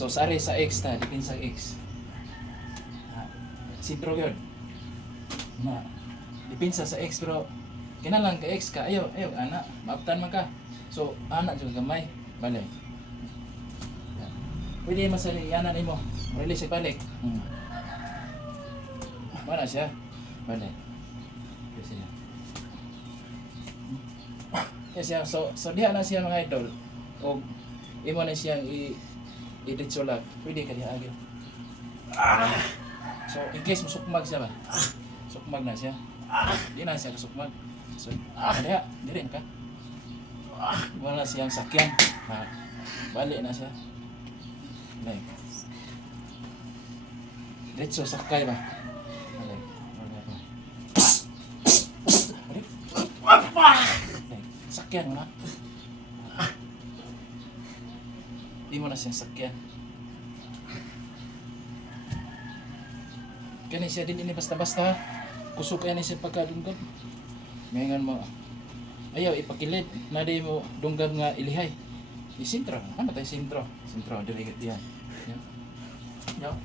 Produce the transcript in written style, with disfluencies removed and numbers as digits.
So sari sa X ta, dipin sa X. Sintro yun. Na, dipinsa sa X pero kinalang ka X ka, ayaw, ana, maaptan man ka. So, ana juga gamay, balik. Pwede masali, yanan mo, release balik. Mana siya? Balik. Kasi siya. Yes, yeah. So diha na siya mga idol. O imo na siya i-edit sulat. Pwede ka diha agil. So in case musukmag siya ba? Sukmag na siya. Di na siya kasukmag. So diha, diri na ka. Wala siyang sakyan. Balik na siya. Like. Diretso sakay ba? Balik. Sakyan mo na. Di mo na siyang sakyan. Kaya siya din ini basta-basta. Kusog kaya siya pagkadunggab. Ngayon mo, ayaw ipakilid. Nadi mo dunggab nga ilihay. Isintro. Ano tayo sintro? Sintro, dili yan. Yan. Yan.